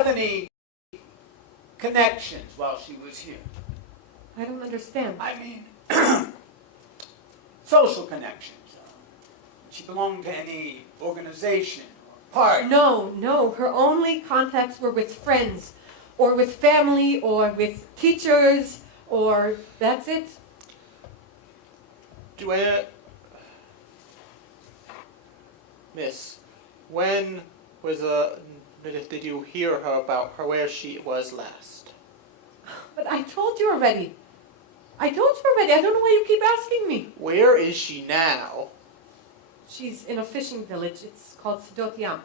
any connections while she was here? I don't understand. I mean, social connections. She belonged to any organization or party? No. Her only contacts were with friends, or with family, or with teachers, or that's it. Miss, when was did you hear her about her where she was last? But I told you already. I don't know why you keep asking me. Where is she now? She's in a fishing village. It's called Sdot Yam.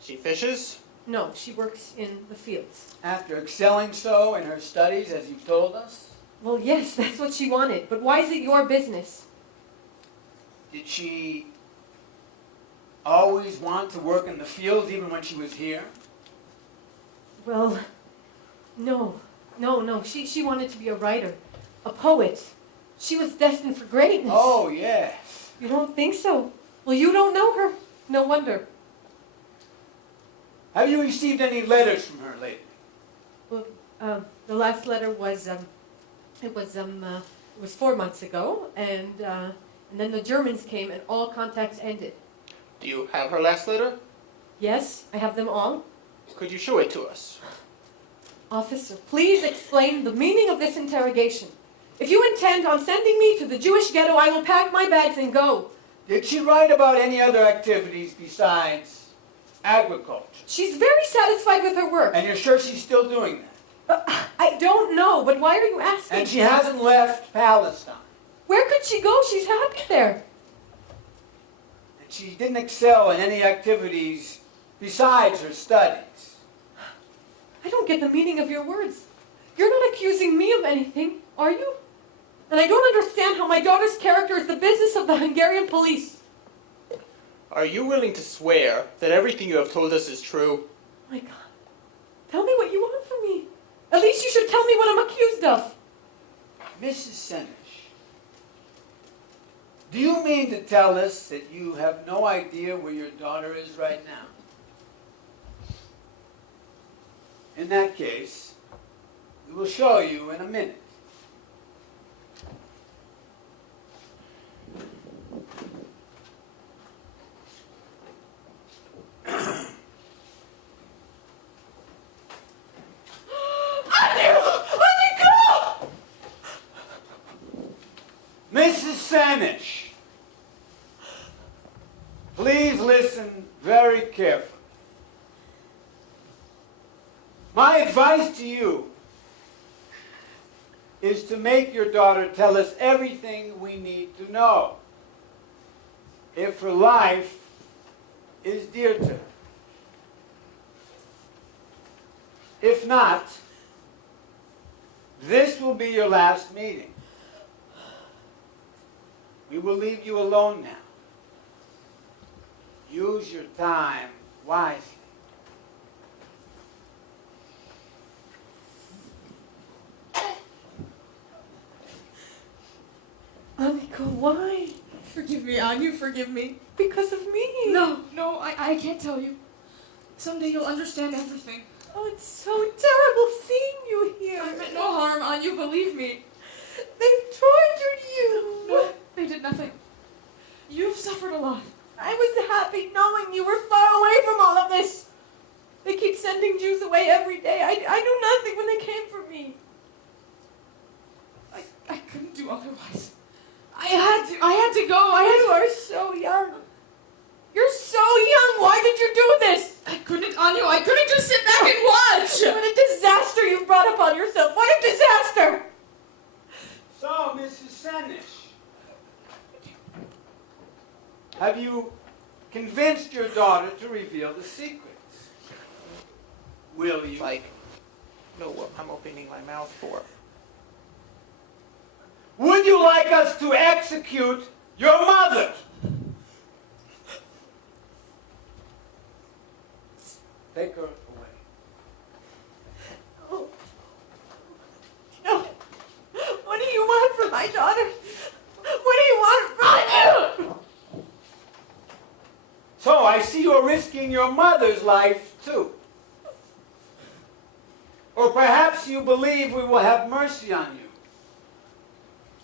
She fishes? No, she works in the fields. After excelling so in her studies, as you've told us? Well, yes, that's what she wanted. But why is it your business? Did she always want to work in the fields even when she was here? Well, no. She wanted to be a writer, a poet. She was destined for greatness. Oh, yes. You don't think so? Well, you don't know her. No wonder. Have you received any letters from her lately? Well, the last letter was, it was 4 months ago, and then the Germans came and all contacts ended. Do you have her last letter? Yes, I have them all. Could you show it to us? Officer, please explain the meaning of this interrogation. If you intend on sending me to the Jewish ghetto, I will pack my bags and go. Did she write about any other activities besides agriculture? She's very satisfied with her work. And you're sure she's still doing that? I don't know, but why are you asking? And she hasn't left Palestine? Where could she go? She's happy there. And she didn't excel in any activities besides her studies? I don't get the meaning of your words. You're not accusing me of anything, are you? And I don't understand how my daughter's character is the business of the Hungarian police. Are you willing to swear that everything you have told us is true? Oh my God. Tell me what you want from me. At least you should tell me what I'm accused of. Mrs. Senesh, do you mean to tell us that you have no idea where your daughter is right now? In that case, we will show you in a minute. Mrs. Senesh, please listen very carefully. My advice to you is to make your daughter tell us everything we need to know, if her life is dear to her. If not, this will be your last meeting. We will leave you alone now. Use your time wisely. Annika, why? Forgive me, Ann, you forgive me. Because of me. No, I can't tell you. Someday you'll understand everything. Oh, it's so terrible seeing you here. I meant no harm, Ann, you believe me. They've tortured you. No, they did nothing. You've suffered a lot. I was happy knowing you were far away from all of this. They keep sending Jews away every day. I knew nothing when they came for me. I couldn't do otherwise. I had to go. You are so young. You're so young. Why did you do this? I couldn't, Anya. I couldn't just sit back and watch. What a disaster you've brought upon yourself. What a disaster. So, Mrs. Senesh, have you convinced your daughter to reveal the secrets? Will you? Know what I'm opening my mouth for. Would you like us to execute your mother? Take her away. Oh. No. What do you want from my daughter? What do you want from my... So I see you're risking your mother's life too. Or perhaps you believe we will have mercy on you.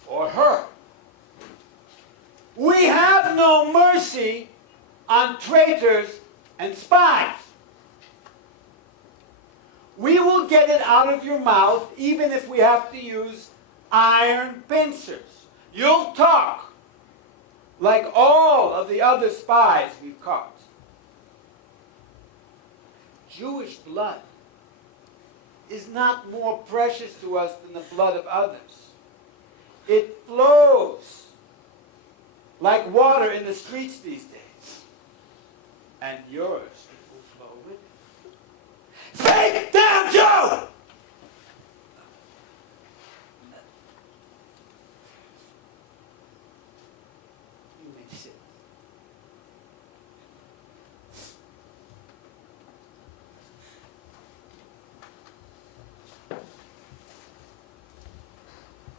Or her. We have no mercy on traitors and spies. We will get it out of your mouth even if we have to use iron pincers. You'll talk like all of the other spies we've caught. Jewish blood is not more precious to us than the blood of others. It flows like water in the streets these days. And yours will flow with it. Take down, Joe! You may sit.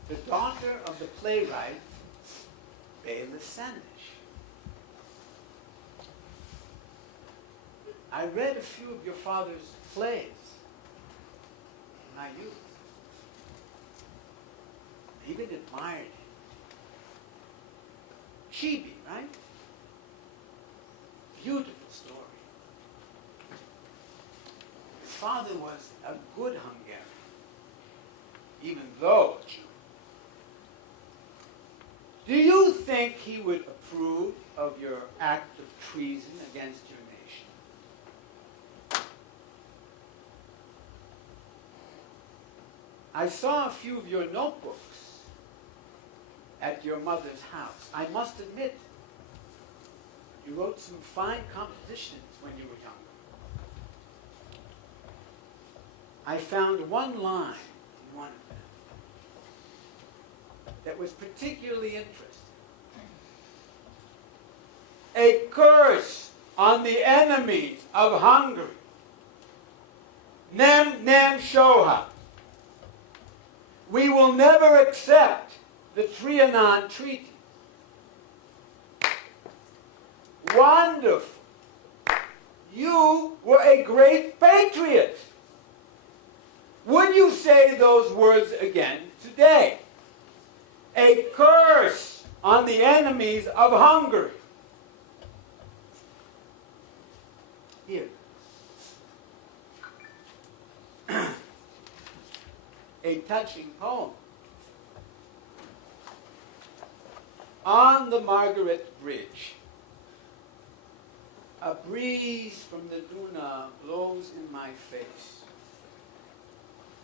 The daughter of the playwright, Hannah Senesh. I read a few of your father's plays in my youth. I even admired him. Chibi, right? Beautiful story. His father was a good Hungarian, even though a Jew. Do you think he would approve of your act of treason against your nation? I saw a few of your notebooks at your mother's house. I must admit, you wrote some fine compositions when you were younger. I found one line in one of them that was particularly interesting. A curse on the enemies of Hungary. Nem Shoha. We will never accept the Trianon Treaty. Wonderful. You were a great patriot. Would you say those words again today? A curse on the enemies of Hungary. Here. A touching poem. On the Margaret Bridge. A breeze from the Duna blows in my face.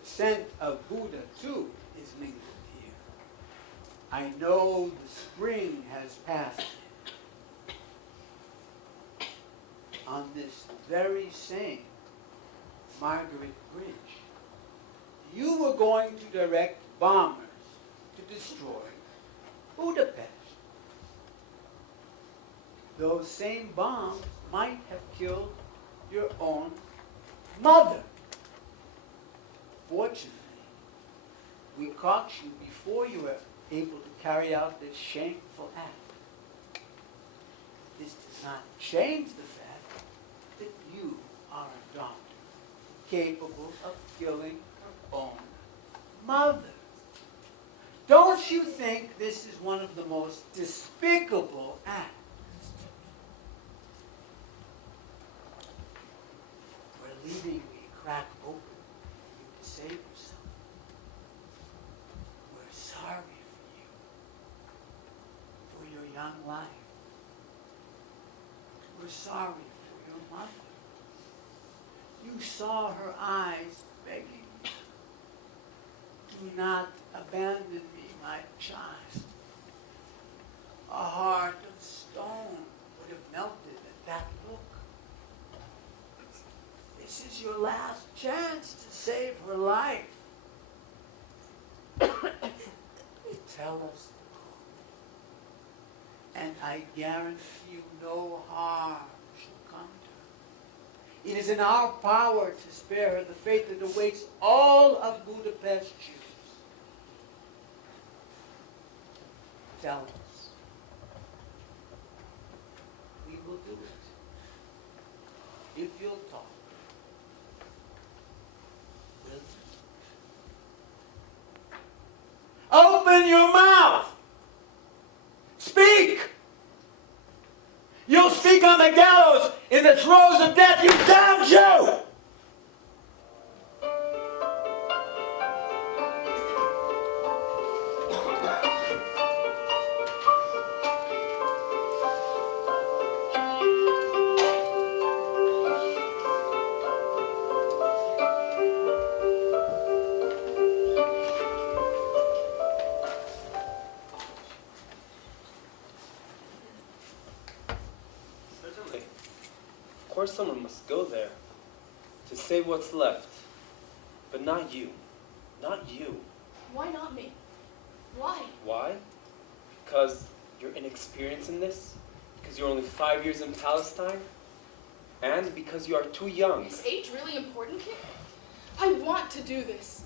The scent of Buddha, too, is mingled here. I know the spring has passed on this very same Margaret Bridge. You were going to direct bombers to destroy Budapest. Those same bombs might have killed your own mother. Fortunately, we caught you before you were able to carry out this shameful act. This does not change the fact that you are a doctor capable of killing her own mother. Don't you think this is one of the most despicable acts? We're leaving a crack open for you to save yourself. We're sorry for you, for your young life. We're sorry for your mother. You saw her eyes begging you. Do not abandon me, my child. A heart of stone would have melted at that look. This is your last chance to save her life. Tell us the truth, and I guarantee you no harm shall come to her. It is in our power to spare her the fate that awaits all of Budapest Jews. Tell us. We will do it. If you'll talk. We'll throes of death, you damn Jew! Certainly. Of course someone must go there to save what's left. But not you. Not you. Why not me? Why? Why? Because you're inexperienced in this? Because you're only 5 years in Palestine? And because you are too young. Is age really important here? I want to do this.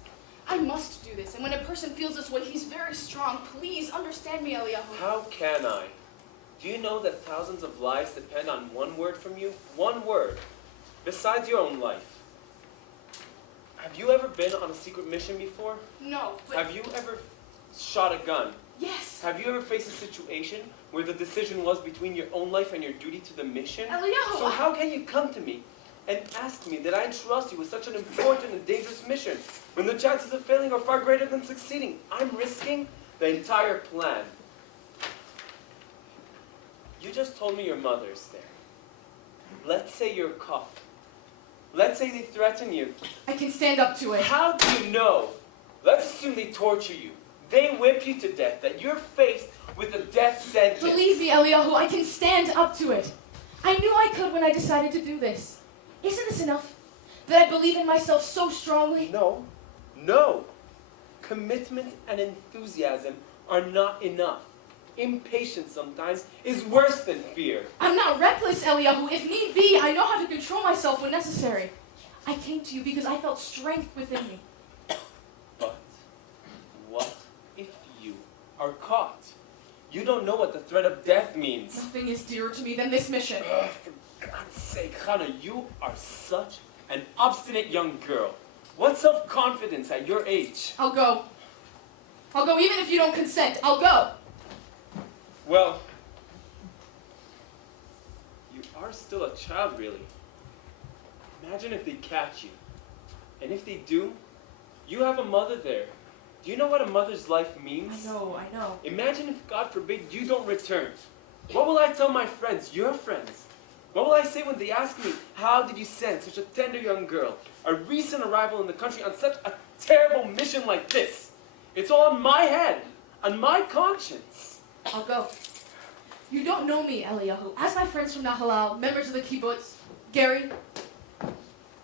I must do this. And when a person feels this way, he's very strong. Please understand me, Eliyahu. How can I? Do you know that thousands of lives depend on one word from you? One word. Besides your own life. Have you ever been on a secret mission before? No, but Have you ever shot a gun? yes. Have you ever faced a situation where the decision was between your own life and your duty to the mission? Eliyahu, So how can you come to me and ask me that I entrust you with such an important and dangerous mission when the chances of failing are far greater than succeeding? I'm risking the entire plan. You just told me your mother's there. Let's say you're caught. Let's say they threaten you. I can stand up to it. How do you know? Let's assume they torture you. They whip you to death, that you're faced with a death sentence. Believe me, Eliyahu, I can stand up to it. I knew I could when I decided to do this. Isn't this enough? That I believe in myself so strongly? No. No. Commitment and enthusiasm are not enough. Impatience sometimes is worse than fear. I'm not reckless, Eliyahu. If need be, I know how to control myself when necessary. I came to you because I felt strength within me. But what if you are caught? You don't know what the threat of death means. Nothing is dearer to me than this mission. For God's sake, Hannah, you are such an obstinate young girl. What self-confidence at your age? I'll go. I'll go even if you don't consent. I'll go. Well, you are still a child, really. Imagine if they catch you. And if they do, you have a mother there. Do you know what a mother's life means? I know. Imagine if, God forbid, you don't return. What will I tell my friends, your friends? What will I say when they ask me, how did you send such a tender young girl, a recent arrival in the country, on such a terrible mission like this? It's all on my head, on my conscience. I'll go. You don't know me, Eliyahu. Ask my friends from Nahalal, members of the kibbutz. Gary,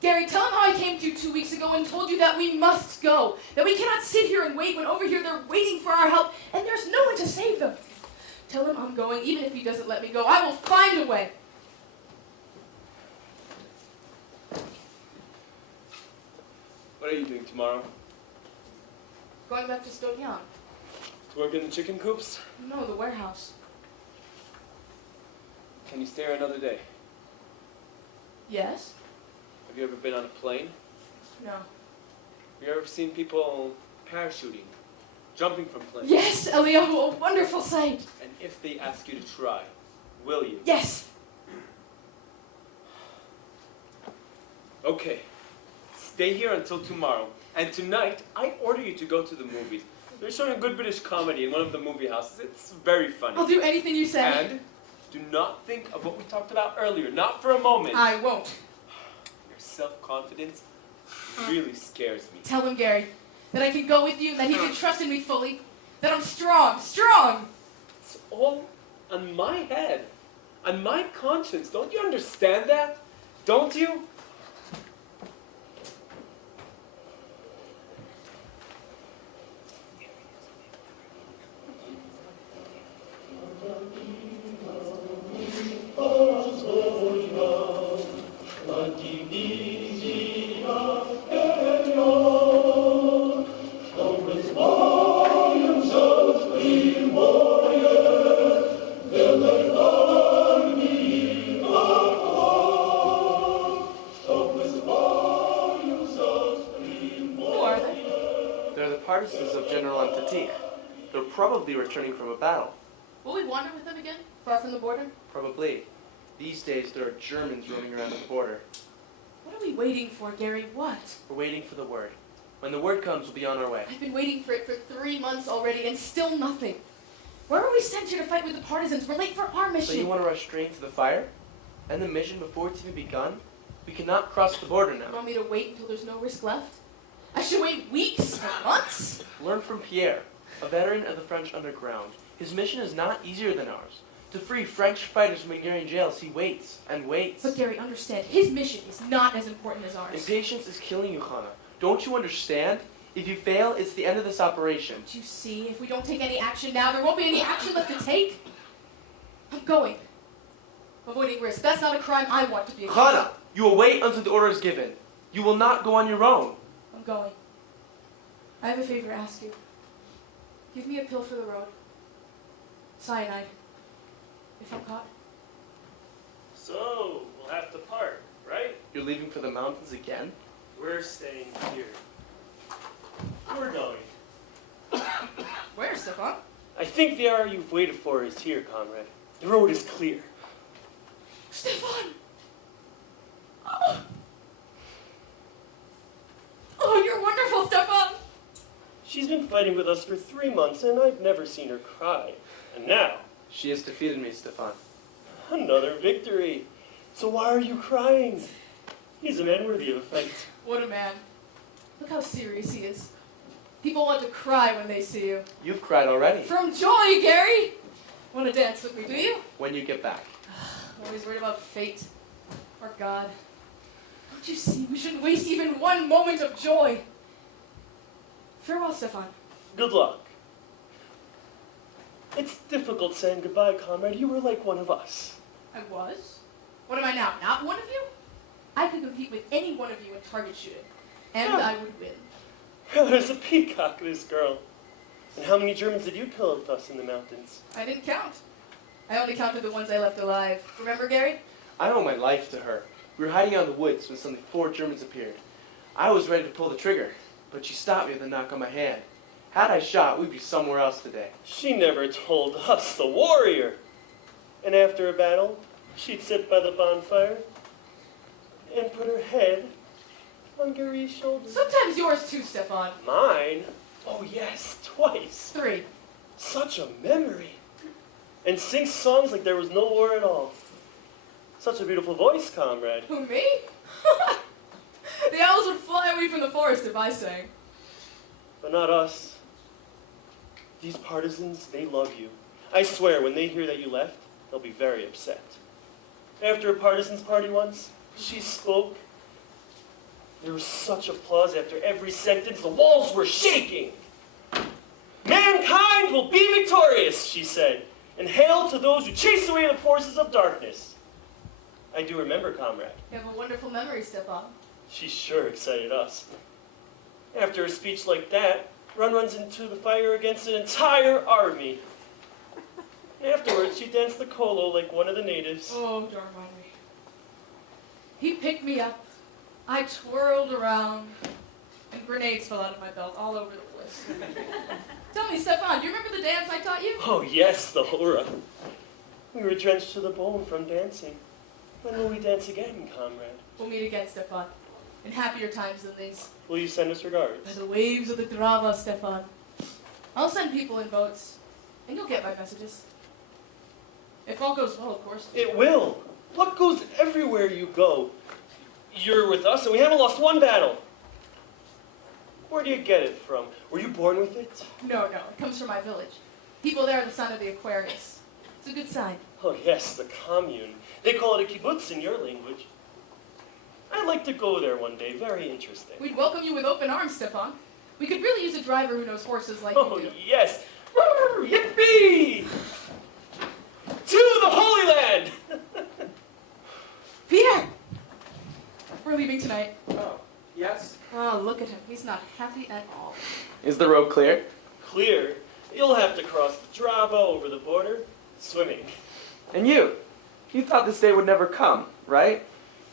tell him how I came to you 2 weeks ago and told you that we must go. That we cannot sit here and wait when over here they're waiting for our help and there's no one to save them. Tell him I'm going, even if he doesn't let me go. I will find a way. What are you doing tomorrow? Going back to Stonian. To work in the chicken coops? No, the warehouse. Can you stay here another day? Yes? Have you ever been on a plane? No. Have you ever seen people parachuting, jumping from planes? Yes, Eliyahu, a wonderful sight. And if they ask you to try, will you? Yes. Okay. Stay here until tomorrow. And tonight, I order you to go to the movies. They're showing a good British comedy in one of the movie houses. It's very funny. I'll do anything you say. And do not think of what we talked about earlier. Not for a moment. I won't. Your self-confidence really scares me. Tell him, Gary, that I can go with you, that he can trust in me fully, that I'm strong. It's all on my head, on my conscience. Don't you understand that? Don't you? Probably returning from a battle. Will we wander with them again, far from the border? Probably. These days there are Germans roaming around the border. What are we waiting for, Gary? What? We're waiting for the word. When the word comes, we'll be on our way. I've been waiting for it for 3 months already, and still nothing. Why were we sent here to fight with the partisans? We're late for our mission. So you want to rush straight into the fire? End the mission before it's even begun? We cannot cross the border You now. want me to wait until there's no risk left? I should wait weeks or months? Learn from Pierre, a veteran of the French underground. His mission is not easier than ours. To free French fighters from Hungarian jails, he waits and waits. But Gary, understand, his mission is not as important as ours. Impatience is killing you, Hannah. Don't you understand? If you fail, it's the end of this operation. Don't you see? If we don't take any action now, there won't be any action left to take. I'm going. Avoiding risk. That's not a crime I want to be accused. Hannah, you will wait until the order is given. You will not go on your own. I'm going. I have a favor to ask you. Give me a pill for the road. Cyanide. If I'm caught. So, we'll have to part, right? You're leaving for the mountains again? We're staying here. We're going. Where, Stefan? I think the hour you've waited for is here, comrade. The road is clear. Stefan! Oh, you're wonderful, Stefan! She's been fighting with us for 3 months, and I've never seen her cry. And now, She has defeated me, Stefan. another victory. So why are you crying? He's a man worthy of a fight. What a man. Look how serious he is. People want to cry when they see you. You've cried already. From joy, Gary! Want to dance with me, do you? When you get back. I'm always worried about fate. Or God. Don't you see? We shouldn't waste even one moment of joy. Farewell, Stefan. Good luck. It's difficult saying goodbye, comrade. You were like one of us. I was? What am I now? Not one of you? I could compete with any one of you in target shooting. And I would win. There's a peacock, this girl. And how many Germans did you kill with us in the mountains? I didn't count. I only counted the ones I left alive. Remember, Gary? I owe my life to her. We were hiding out in the woods when suddenly 4 Germans appeared. I was ready to pull the trigger, but she stopped me with a knock on my hand. Had I shot, we'd be somewhere else today. She never told us, the warrior. And after a battle, she'd sit by the bonfire and put her head on Gary's shoulder. Sometimes yours too, Stefan. Mine? Oh yes, twice. 3. Such a memory. And sing songs like there was no war at all. Such a beautiful voice, comrade. Who, me? The owls would fly away from the forest if I sang. But not us. These partisans, they love you. I swear, when they hear that you left, they'll be very upset. After a partisans party once, she spoke. There was such applause after every sentence, the walls were shaking. Mankind will be victorious, she said, and hail to those who chase away the forces of darkness. I do remember, comrade. You have a wonderful memory, Stefan. She sure excited us. After a speech like that, Run runs into the fire against an entire army. Afterwards, she danced the colo like one of the natives. Oh, don't remind me. He picked me up. I twirled around, and grenades fell out of my belt all over the place. Tell me, Stefan, do you remember the dance I taught you? Oh yes, the hora. We were drenched to the bone from dancing. When will we dance again, comrade? We'll meet again, Stefan. In happier times than these. Will you send us By regards? the waves of the Drava, Stefan. I'll send people in boats, and you'll get my messages. If all goes well, of course. It will. Luck goes everywhere you go. You're with us, and we haven't lost one battle. Where do you get it from? Were you born with it? No, it comes from my village. People there are the sign of the Aquarius. It's a good sign. Oh yes, the commune. They call it a kibbutz in your language. I'd like to go there one day. Very interesting. We'd welcome you with open arms, Stefan. We could really use a driver who knows horses like Oh you do. yes! Rrr, yippee! To the Holy Land! Pierre! We're leaving tonight. Oh, yes? Oh, look at him. He's not happy at all. Is the road clear? Clear. You'll have to cross the Drava over the border, swimming. And you? You thought this day would never come, right?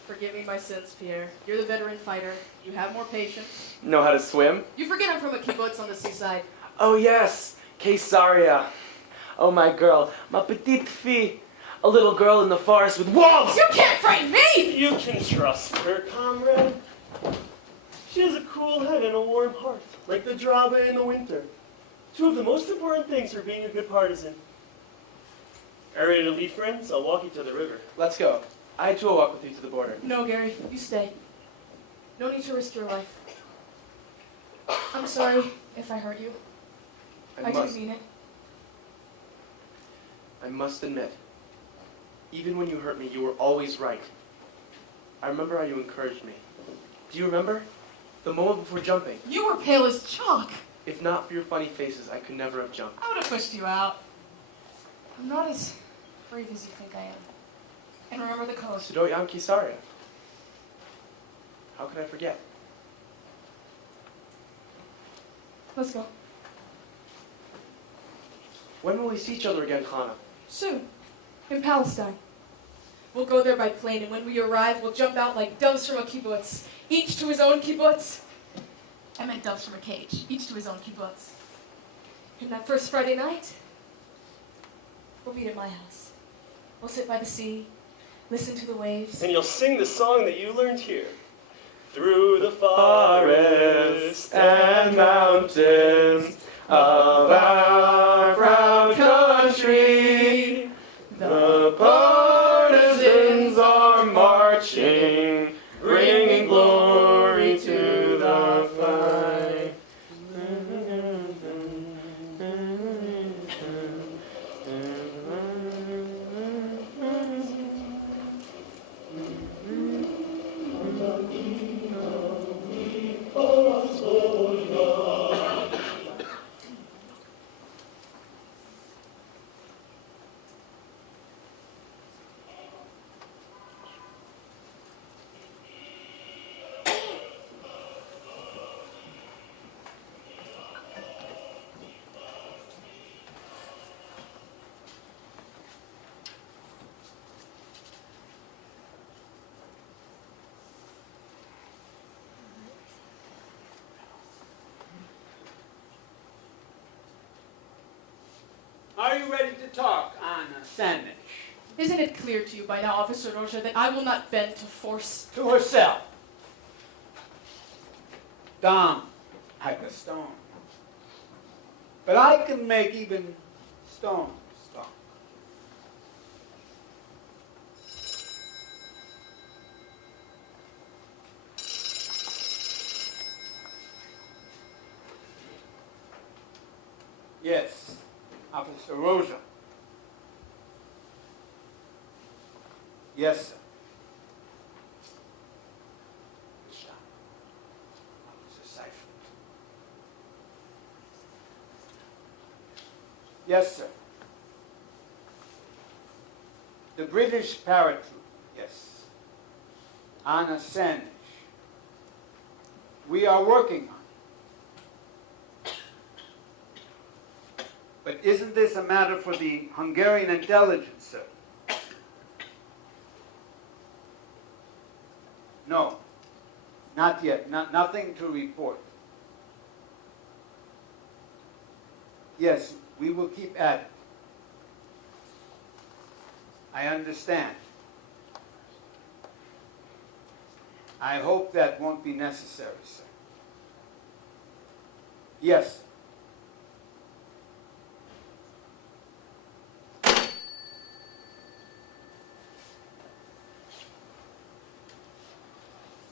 Forgive me my sins, Pierre. You're the veteran fighter. You have more patience. Know how to swim? You forget I'm from a kibbutz on the seaside. Oh yes, Caesarea. Oh my girl, ma petite fille. A little girl in the forest with wolves! You can't frighten me! You can trust her, comrade. She has a cool head and a warm heart, like the Devorah in the winter. Two of the most important things for being a good partisan. Are you ready to leave, friends? I'll walk you to the river. Let's go. I too will walk with you to the border. No, Gary, you stay. No need to risk your life. I'm sorry if I hurt you. I didn't mean it. I must admit, even when you hurt me, you were always right. I remember how you encouraged me. Do you remember? The moment before jumping. You were pale as chalk. If not for your funny faces, I could never have jumped. I would have pushed you out. I'm not as brave as you think I am. And remember the code. Sudoyam Kisaria. How could I forget? Let's go. When will we see each other again, Hannah? Soon. In Palestine. We'll go there by plane, and when we arrive, we'll jump out like doves from a kibbutz. Each to his own kibbutz. I meant doves from a cage. Each to his own kibbutz. And that first Friday night, we'll meet at my house. We'll sit by the sea, listen to the waves. And you'll sing the song that you learned here. Through the forests and mountains of our proud country, the partisans are marching, bringing glory to the fight. Are you ready to talk, Hannah Senesh? Isn't it clear to you by now, Officer Roja, that I will not bend to force? To herself. Dumb, like a stone. But I can make even stone strong. Yes, Officer Roja. Yes, sir. Zusha. Officer Seifert. Yes, sir. The British paratroop, yes. Hannah Senesh. We are working on it. But isn't this a matter for the Hungarian intelligence, sir? No, not yet. Nothing to report. Yes, we will keep at it. I understand. I hope that won't be necessary, sir. Yes.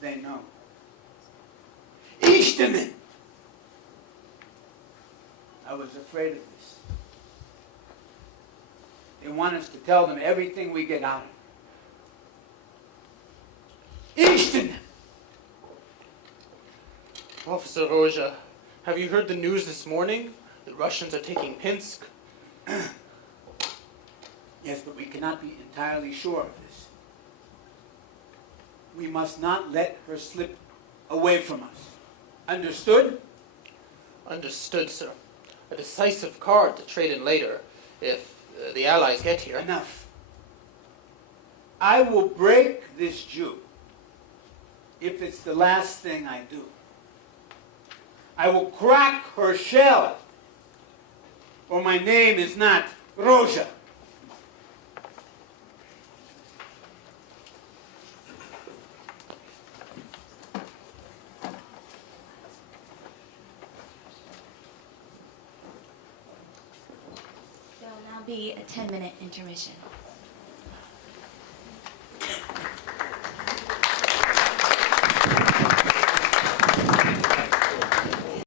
They know. Eastman! I was afraid of this. They want us to tell them everything we get out of them. Eastman! Officer Roja, have you heard the news this morning? The Russians are taking Pinsk. Yes, but we cannot be entirely sure of this. We must not let her slip away from us. Understood? Understood, sir. A decisive card to trade in later, if the Allies get here. Enough. I will break this Jew if it's the last thing I do. I will crack her shell, or my name is not Roja. be a 10-minute intermission.